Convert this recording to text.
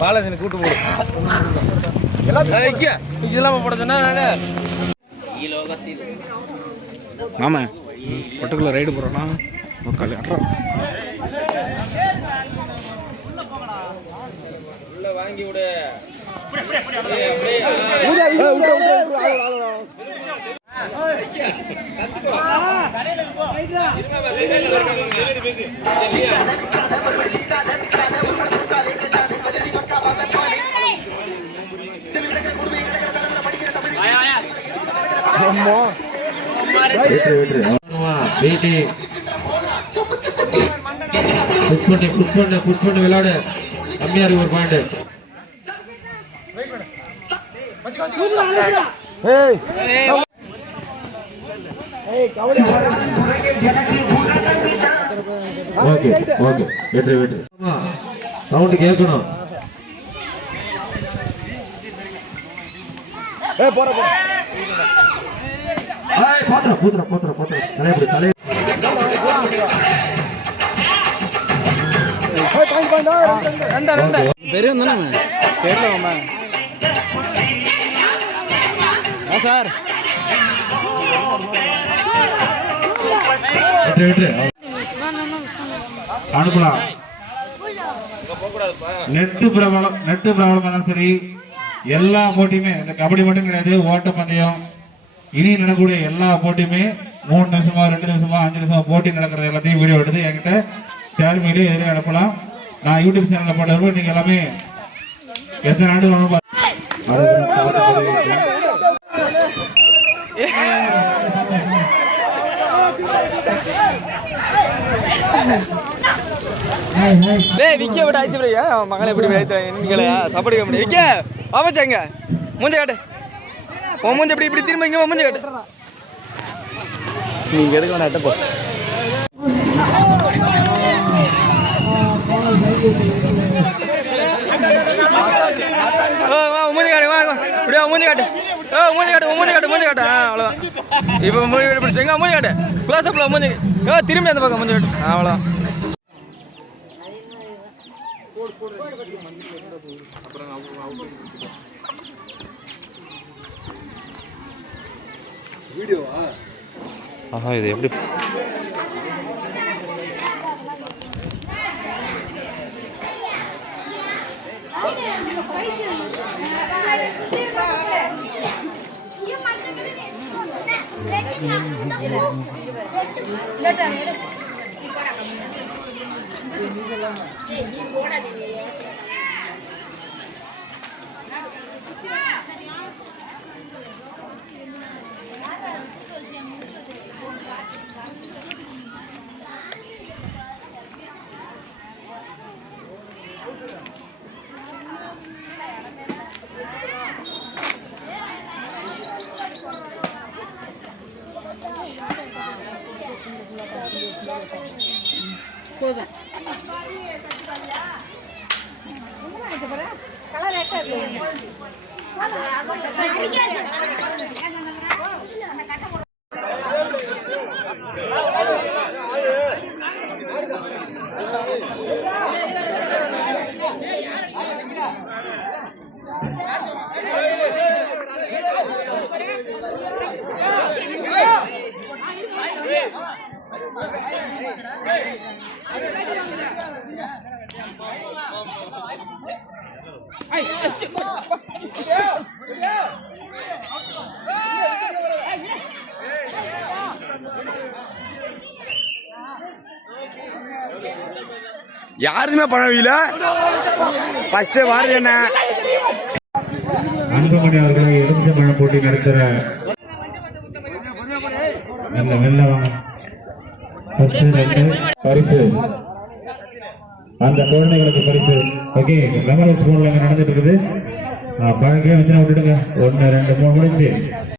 பாலாஜி கூட்டு போடு இதெல்லாம் போட சொன்னா ஆமா பட்டுக்குள்ள ரைடு போறோம்னா வாங்கி விடு புஷ்பண்டு விளையாடு கம்மியாரு ஒரு பாயிண்ட் ஓகே ஓகே வெற்றி வெற்றி சவுண்ட் கேட்கணும் பெரிய கேட்கலாமா சார் அனுப்பலாம் நெட்டு பிரபலம் சரி எல்லா போட்டியுமே இந்த கபடி மட்டும் கிடையாது ஓட்டப்பந்தயம் இனி நடக்கக்கூடிய எல்லா போட்டியுமே 3 நிமிஷமா 2 நிமிஷமா 5 நிமிஷமா போட்டி நடக்கிறது எல்லாத்தையும் வீடியோ எடுத்து என்கிட்ட ஷேர் மீடியா எதிரே அனுப்பலாம். நான் யூடியூப் சேனல்ல போட்டது நீங்க எல்லாமே எத்தனை நாடு வேணும் விக்க விட ஆயிடுச்சு மகளை எப்படி வைக்கிறாங்க சாப்பாடு முடியும் விக்க ஆமாச்சாங்க மூஞ்ச காட்டு உன் மூஞ்ச எப்படி இப்படி திரும்ப இங்க மூஞ்ச காட்டு நீங்க எடுக்க வேணாம் எட்டப்போ மூஞ்சி காட்டு இப்படியா மூஞ்சி காட்டு மூஞ்சி காட்டு அவ்வளோதான் இப்போ மூஞ்சி காட்டு பிடிச்சிங்க மூஞ்சி காட்டு க்ளோஸ் அப்பில் மூஞ்சி திரும்பி அந்த பக்கம் மூஞ்சி காட்டு அவ்வளோதான் வீடியோவா ஆஹா இது எப்படி போதும் யாருமே பண்ணவில்லை ஃபர்ஸ்ட் வாரது என்ன அன்புமணி அவர்கள் எலுமிச்சம்பழம் போட்டி நடத்துற பரிசு அந்த குழந்தைகளுக்கு பரிசு. ஓகே மெமரேஜ் போன்ல நடந்துட்டு இருக்குது. பழக்கே வச்சு விட்டுடுங்க. 1 2 3 முடிச்சு